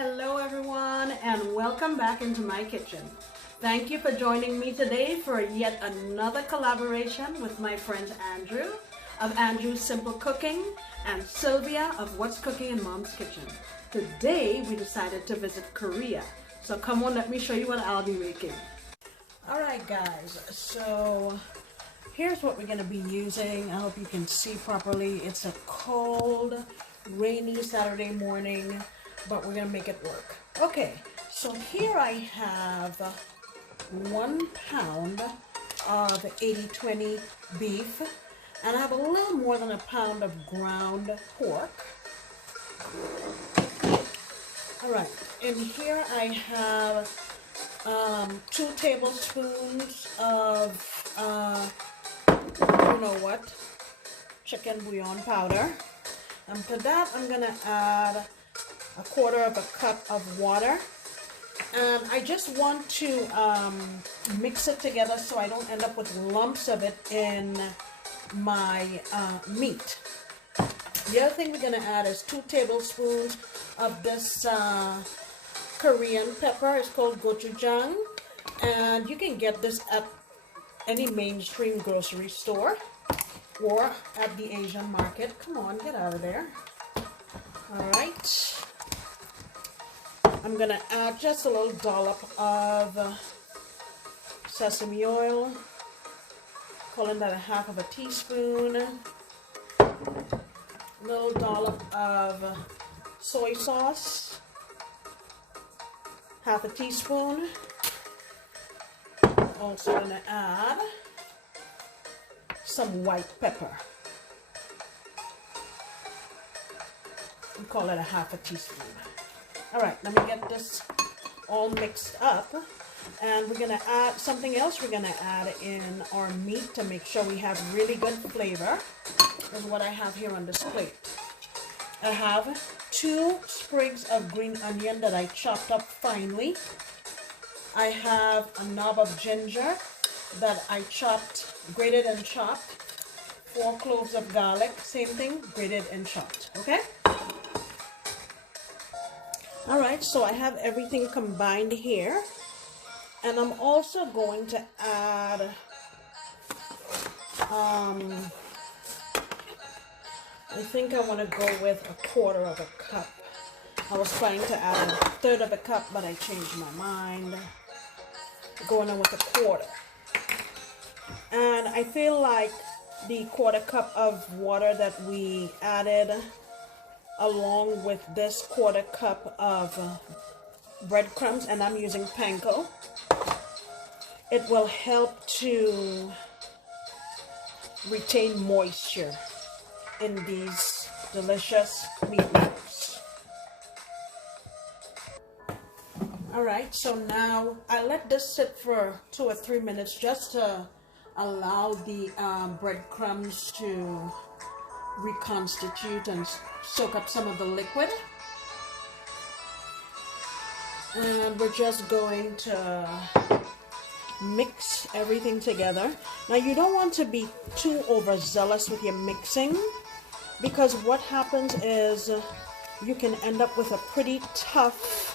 Hello everyone and welcome back into my kitchen. Thank you for joining me today for yet another collaboration with my friend Andrew of Andrew's Simple Cooking and Sylvia of What's Cooking in Mom's Kitchen. Today we decided to visit Korea. So come on, let me show you what I'll be making. Alright guys, so here's what we're going to be using. I hope you can see properly. It's a cold, rainy Saturday morning, but we're going to make it work. Okay, so here I have 1 pound of 80/20 beef, and I have a little more than a pound of ground pork. Alright, in here I have 2 tablespoons of, you know what, chicken bouillon powder. And to that I'm going to add 1/4 cup of water. And I just want to mix it together so I don't end up with lumps of it in my meat. The other thing we're going to add is 2 tablespoons of this Korean pepper. It's called gochujang, and you can get this at any mainstream grocery store or at the Asian market. Come on, get out of there. Alright, I'm gonna add just a little dollop of sesame oil, calling that 1/2 teaspoon, a little dollop of soy sauce, 1/2 teaspoon. Also gonna add some white pepper. We call it 1/2 teaspoon. Alright, let me get this all mixed up, and we're gonna add something else. We're gonna add in our meat to make sure we have really good flavor. Is what I have here on this plate. I have 2 sprigs of green onion that I chopped up finely. I have a knob of ginger that I chopped, grated and chopped. 4 cloves of garlic, same thing, grated and chopped. Okay? Alright, so I have everything combined here. And I'm also going to add I think I want to go with 1/4 cup. I was trying to add 1/3 cup, but I changed my mind. Going in with 1/4. And I feel like the 1/4 cup of water that we added along with this 1/4 cup of breadcrumbs, and I'm using panko, it will help to retain moisture in these delicious meatballs. Alright, so now I let this sit for 2 or 3 minutes just to allow the breadcrumbs to reconstitute and soak up some of the liquid. And we're just going to mix everything together. Now you don't want to be too overzealous with your mixing, because what happens is you can end up with a pretty tough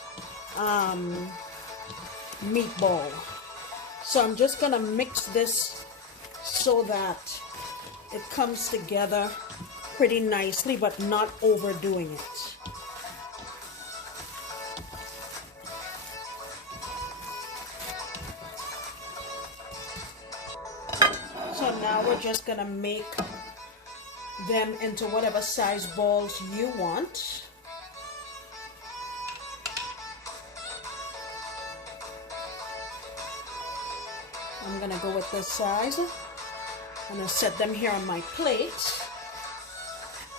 meatball. So I'm just gonna mix this so that it comes together pretty nicely, but not overdoing it. So now we're just gonna make them into whatever size balls you want. I'm gonna go with this size. I'm gonna set them here on my plate.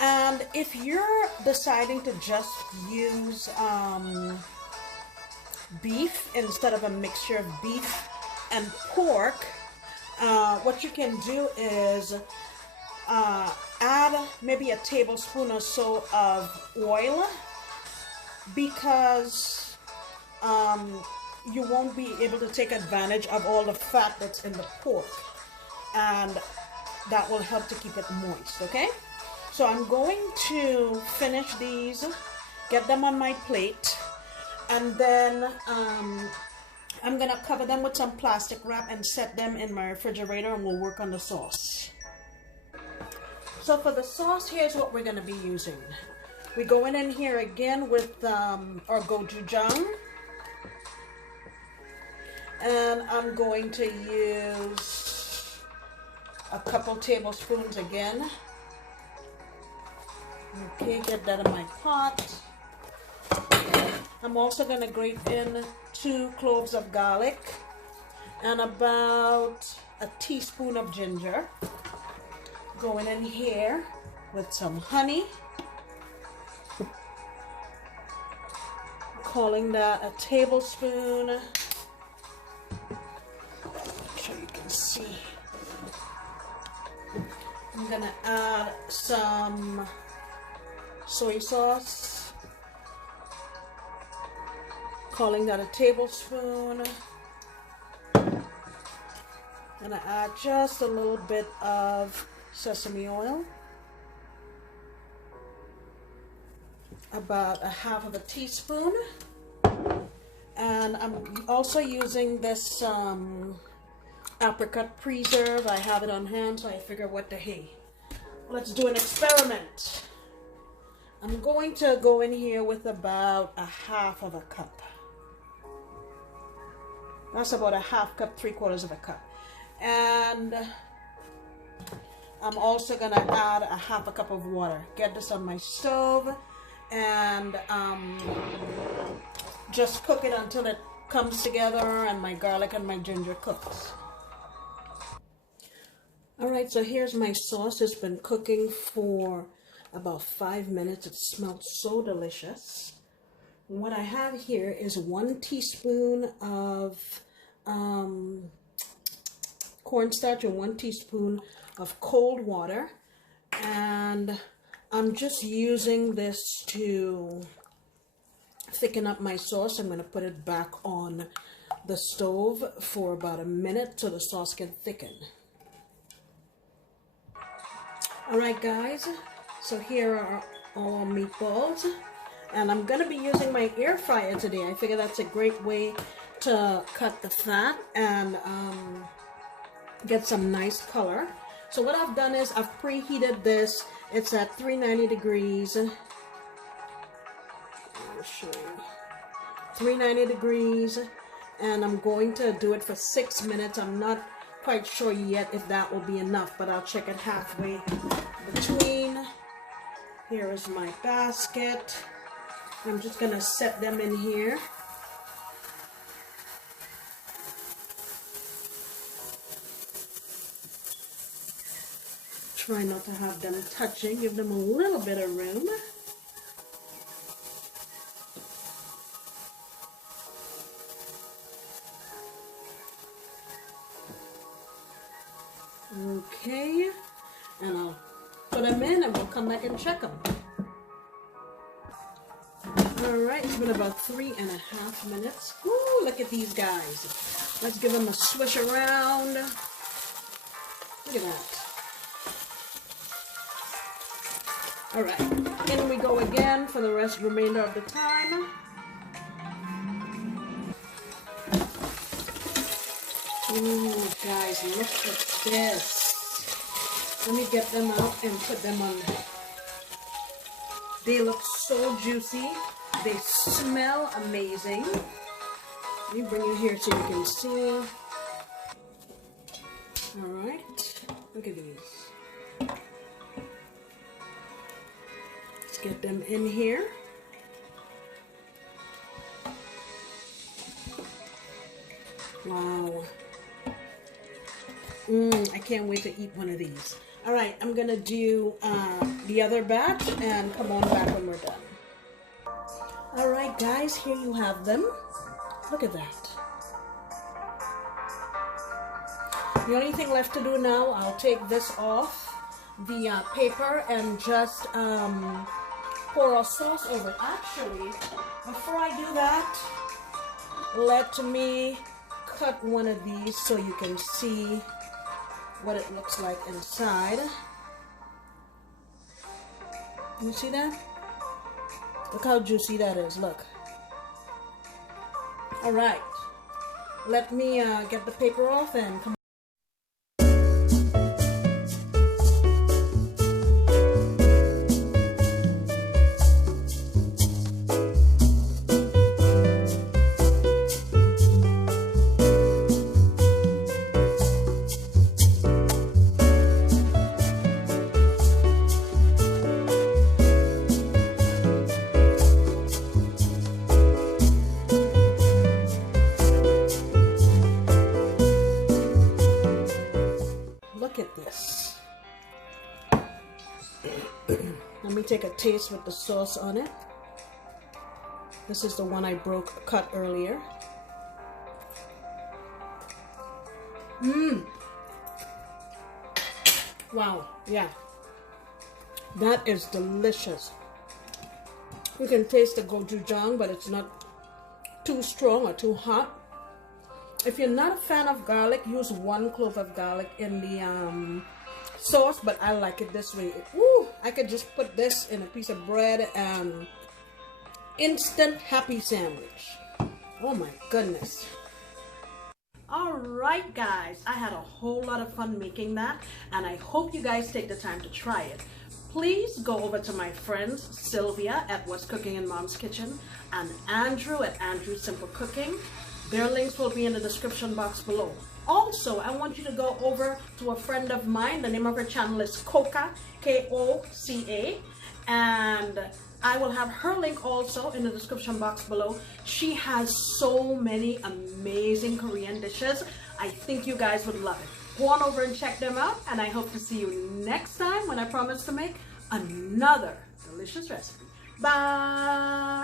And if you're deciding to just use beef instead of a mixture of beef and pork, what you can do is add maybe a tablespoon or so of oil, because you won't be able to take advantage of all the fat that's in the pork, and that will help to keep it moist. Okay, so I'm going to finish these, get them on my plate. And then I'm gonna cover them with some plastic wrap and set them in my refrigerator, and we'll work on the sauce. So for the sauce, here's what we're gonna be using. We're going in here again with our gochujang. And I'm going to use a couple tablespoons again. Okay, get that in my pot. I'm also going to grate in 2 cloves of garlic and about a teaspoon of ginger. Going in here with some honey. Calling that a tablespoon. Make sure you can see. I'm going to add some soy sauce. Calling that a tablespoon. Gonna add just a little bit of sesame oil. About a half of a teaspoon. And I'm also using this apricot preserve. I have it on hand, so I figure what the hey. Let's do an experiment. I'm going to go in here with about a half of a cup. That's about a half cup, 3/4 of a cup. And I'm also gonna add a half a cup of water. Get this on my stove and just cook it until it comes together and my garlic and my ginger cooks. All right, so here's my sauce. It's been cooking for about 5 minutes. It smells so delicious. And what I have here is 1 teaspoon of cornstarch and 1 teaspoon of cold water, and I'm just using this to thicken up my sauce. I'm going to put it back on the stove for about a minute so the sauce can thicken. Alright guys, so here are our meatballs, and I'm going to be using my air fryer today. I figure that's a great way to cut the fat and get some nice color. So what I've done is I've preheated this. It's at 390 degrees. I'll show you. 390 degrees, and I'm going to do it for 6 minutes. I'm not quite sure yet if that will be enough, but I'll check it halfway between. Here is my basket. I'm just gonna set them in here. Try not to have them touching, give them a little bit of room. Okay, and I'll put them in and we'll come back and check them. Alright, it's been about 3.5 minutes. Ooh, look at these guys. Let's give them a swish around. Look at that. Alright, in we go again for the remainder of the time. Ooh, guys, look at this. Let me get them out and put them on. They look so juicy. They smell amazing. Let me bring you here so you can see. Alright, look at these. Get them in here. Wow. I can't wait to eat one of these. All right, I'm gonna do the other batch and come on back when we're done. All right, guys, here you have them. Look at that. The only thing left to do now, I'll take this off the paper and just pour our sauce over it. Actually, before I do that, let me cut one of these so you can see what it looks like inside. You see that? Look how juicy that is, look. All right, let me get the paper off and come. Look at this. Let me take a taste with the sauce on it. This is the one I cut earlier. Wow, yeah. That is delicious. You can taste the gochujang, but it's not too strong or too hot. If you're not a fan of garlic, use 1 clove of garlic in the sauce, but I like it this way. Ooh, I could just put this in a piece of bread and instant happy sandwich. Oh my goodness. All right, guys, I had a whole lot of fun making that, and I hope you guys take the time to try it. Please go over to my friends Sylvia at What's Cooking in Mom's Kitchen and Andrew at Andrew Simple Cooking. Their links will be in the description box below. Also, I want you to go over to a friend of mine. The name of her channel is Koka, K-O-C-A, and I will have her link also in the description box below. She has so many amazing Korean dishes. I think you guys would love it. Go on over and check them out, and I hope to see you next time when I promise to make another delicious recipe. Bye!